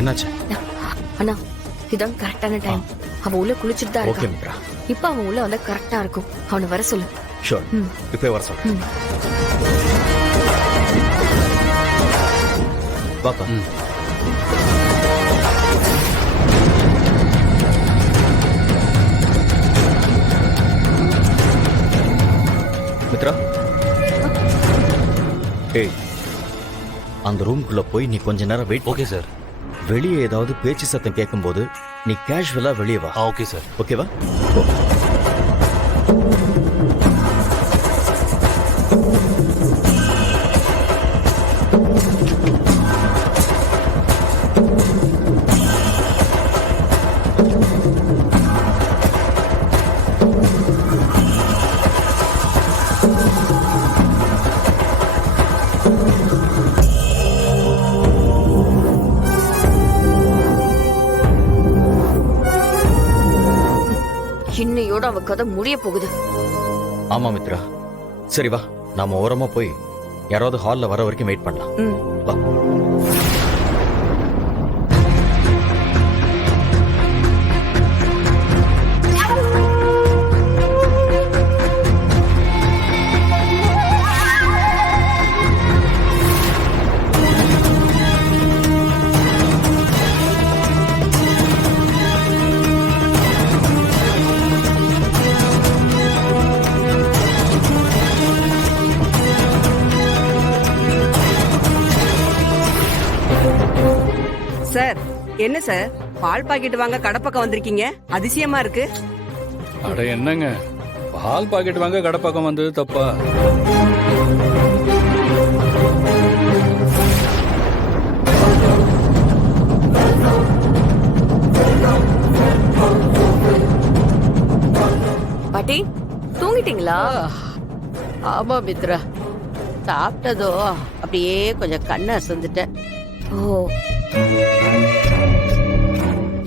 என்னாச்சு? அண்ணா இதான் கரெக்டான டைம். அவன் உள்ள குளிச்சுட்டு தான் ஓகே இருக்கான். மித்ரா. இப்ப அவன் உள்ள வந்தா கரெக்டா இருக்கும். அவனை வர சொல்லு. ஷூர். இப்போ வர சொல்லு. பாப்பா. மித்ரா, ஏய், அந்த ரூம்குள்ள போய் நீ கொஞ்ச நேரம் வெயிட். Okay sir. வெளியே ஏதாவது பேச்சு சத்தம் கேட்கும்போது நீ கேஷுவலா வெளியே வா. Okay sir. ஓகேவா? இன்னையோட அவ கதை முடிய போகுது. ஆமா மித்ரா. சரி வா, நாம ஓரமா போய் யாராவது ஹால்ல வர வரைக்கும் வெயிட் பண்ணலாம். வா. சார், என்ன சார் பால் பாக்கெட் வாங்க கடை பக்கம் வந்திருக்கீங்க? அதிசயமா இருக்கு. அட என்னங்க, பால் பாக்கெட் வாங்க கடை பக்கம் வந்தது தப்பா? பாட்டி தூங்கிட்டீங்களா? ஆமா மித்ரா, சாப்பிட்டதோ அப்படியே கொஞ்சம் கண்ணை அசந்துட்டேன். ஓ,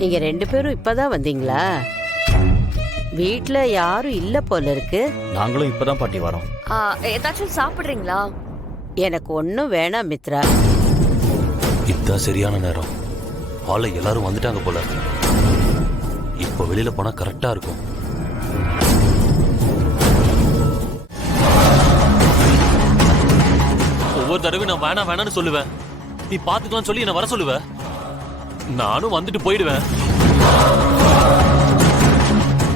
நீங்க 2 பேரும் இப்பதான் வந்தீங்களா? வீட்ல யாரும் இல்ல போல இருக்கு. நாங்களும் இப்பதான் பாட்டி வரோம். ஏதாச்சும் சாப்பிடுறீங்களா? எனக்கு ஒண்ணும் வேணாம் மித்ரா. இதுதான் சரியான நேரம். ஹால்ல எல்லாரும் வந்துட்டாங்க போல. இப்போ வெளியில போனா கரெக்டா இருக்கும். ஒவ்வொரு தடவை நான் வேணாம் வேணான்னு சொல்லுவேன். நீ பாத்துக்கலாம் சொல்லி என்ன வர சொல்லுவ. நானும் வந்துட்டு போயிடுவேன்.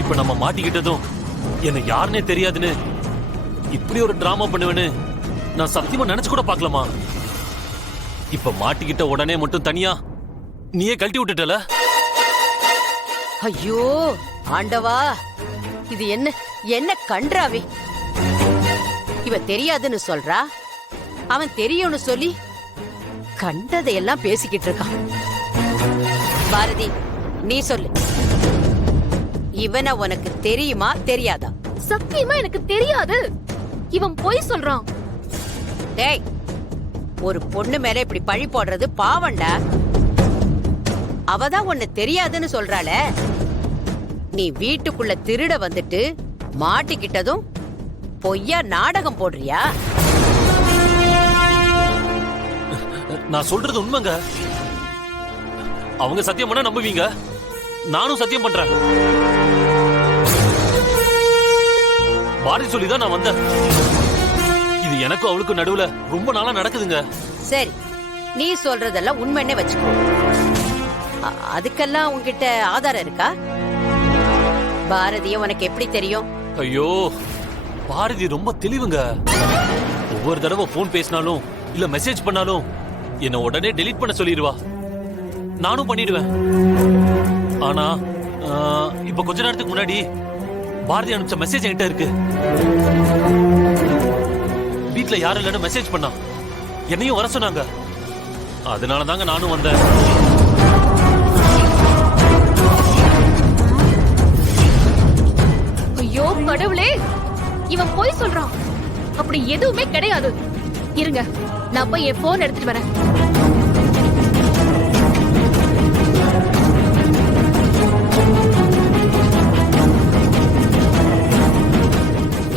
இப்ப நம்ம மாட்டிக்கிட்டதும் என்ன யாருன்னே தெரியாதுன்னு இப்படி ஒரு டிராமா பண்ணுவேன்னு நான் சத்தியமா நினைச்சு கூட பாக்கலாமா? இப்ப மாட்டிக்கிட்ட உடனே மட்டும் தனியா நீயே கழட்டி விட்டுட்டல. ஐயோ ஆண்டவா, இது என்ன என்ன கன்றாவி! இவ தெரியாதுன்னு சொல்றா, அவன் தெரியும்னு சொல்லி கண்டதையெல்லாம் பேசிக்கிட்டு இருக்கான். பாரதி, நீ சொல்லு, இவனை உனக்கு தெரியுமா தெரியாதா? சத்தியமா எனக்கு தெரியாது. இவன் பொய் சொல்றான். டேய், ஒரு பொண்ணு மேல இப்படி பழி போடுறது பாவண்டா. அவதான் உன்னை தெரியாதுன்னு சொல்றாள. நீ வீட்டுக்குள்ள திருட வந்துட்டு மாட்டிக்கிட்டதும் பொய்யா நாடகம் போடுறியா? நான் சொல்றது உண்மைங்க. அவங்க சத்தியம் பண்ணா நம்புவீங்க, நானும் சத்தியம் பண்றேன். பாரதி சொல்லிதான் நான் வந்தேன். இது எனக்கும் அவளுக்கும் நடுவுல ரொம்ப நாளா நடக்குதுங்க. சரி, நீ சொல்றதெல்லாம் உண்மைன்னே வச்சுக்கோ. அதுக்கெல்லாம் உன்கிட்ட ஆதாரம் இருக்கா? பாரதிய உனக்கு எப்படி தெரியும்? ஐயோ, பாரதி ரொம்ப தெளிவுங்க. ஒவ்வொரு தடவை போன் பேசினாலும் இல்ல மெசேஜ் பண்ணாலும் என்ன உடனே டெலீட் பண்ண சொல்லிடுவா. நானும் பண்ணிடுவேன். ஆனா இப்ப கொஞ்ச நேரத்துக்கு முன்னாடி பாரதி அனுப்பிச்ச மெசேஜ் என்கிட்ட இருக்கு. வீட்டுல யாரும் இல்லைன்னு மெசேஜ் பண்ணா. என்னையும் வர சொன்னாங்க. அதனாலதாங்க நானும் வந்தேன். ஐயோ கடவுளே, இவன் பொய் சொல்றான். அப்படி எதுவுமே கிடையாது. இருங்க, நான் போய் என் போன் எடுத்துட்டு வரேன்.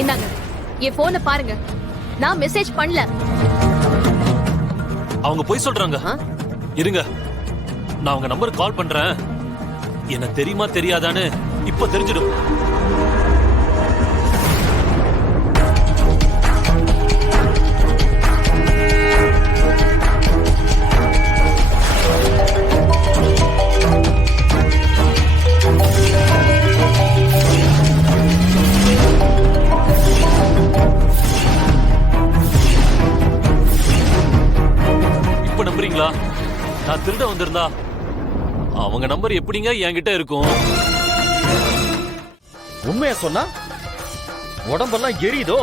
இந்தாங்க, என் போனை பாருங்க. நான் மெசேஜ் பண்ணல. அவங்க பொய் சொல்றாங்க. இருங்க, நான் அவங்க நம்பருக்கு கால் பண்றேன். என்ன தெரியுமா தெரியாதான்னு இப்ப தெரிஞ்சிடும். இப்ப நம்புறீங்களா? நான் திருட வந்திருந்தா அவங்க நம்பர் எப்படிங்க என்கிட்ட இருக்கும்? உண்மையா சொன்னா உடம்பெல்லாம் எரியுதோ.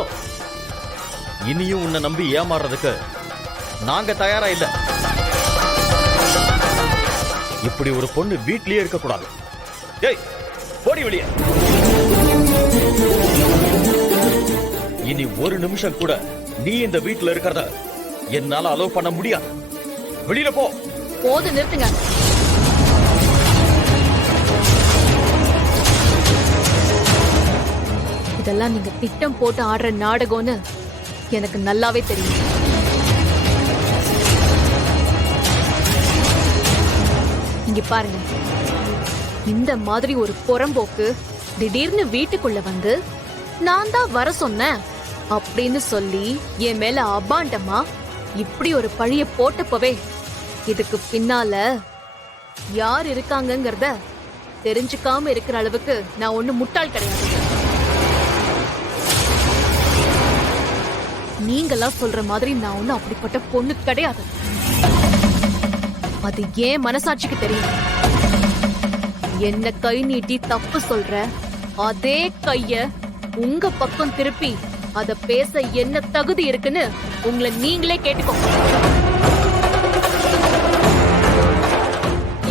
இனியும் உன்னை நம்பி ஏமாறுறதுக்கு நாங்க தயாரா இல்ல. இப்படி ஒரு பொண்ணு வீட்லயே இருக்க கூடாது. ஏய், போடி வெளிய. இனி ஒரு நிமிஷம் கூட நீ இந்த வீட்ல இருக்கிறத என்னால அலோவ் பண்ண முடியாது. வெளியில போ. போது நிறுத்துங்க. இதெல்லாம் நீங்க திட்டம் போட்டு ஆடுற நாடகம்னு எனக்கு நல்லாவே தெரியும். இங்க பாருங்க, இந்த மாதிரி ஒரு புறம்போக்கு திடீர்னு வீட்டுக்குள்ள வந்து நான் தான் வர சொன்னேன் அப்படின்னு சொல்லி என் மேல அபாண்டமா இப்படி ஒரு பழிய போட்டப்பவே இதுக்கு பின்னால யார் இருக்காங்கங்கறத தெரிஞ்சுக்காம இருக்கிற அளவுக்கு நான் ஒண்ணு முட்டாள் கிடையாது. நீங்களா சொல்ற மாதிரி நான் ஒண்ணு அப்படிப்பட்ட பொண்ணு கிடையாது. அது ஏன் மனசாட்சிக்கு தெரியும். என்ன கை நீட்டி தப்பு சொல்ற அதே கைய உங்க பக்கம் திருப்பி அத பேச என்ன தகுதி இருக்குன்னு உங்களை நீங்களே கேட்டுக்கோங்க.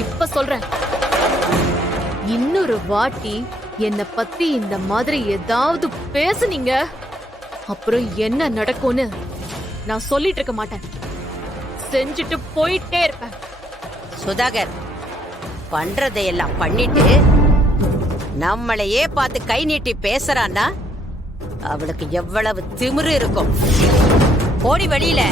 இப்ப சொல்றேன், இன்னொரு வாட்டி என்ன பத்தி இந்த மாதிரி ஏதாவது பேசுனீங்க அப்புறம் என்ன நடக்கும்னு நான் சொல்லிட்டு இருக்க மாட்டேன். செஞ்சுட்டு போயிட்டே இருப்பேன். சுதாகர், பண்றதையெல்லாம் பண்ணிட்டு நம்மளையே பார்த்து கை நீட்டி பேசுறான்னா அவளுக்கு எவ்வளவு திமிரு இருக்கும். போடி வெளியில.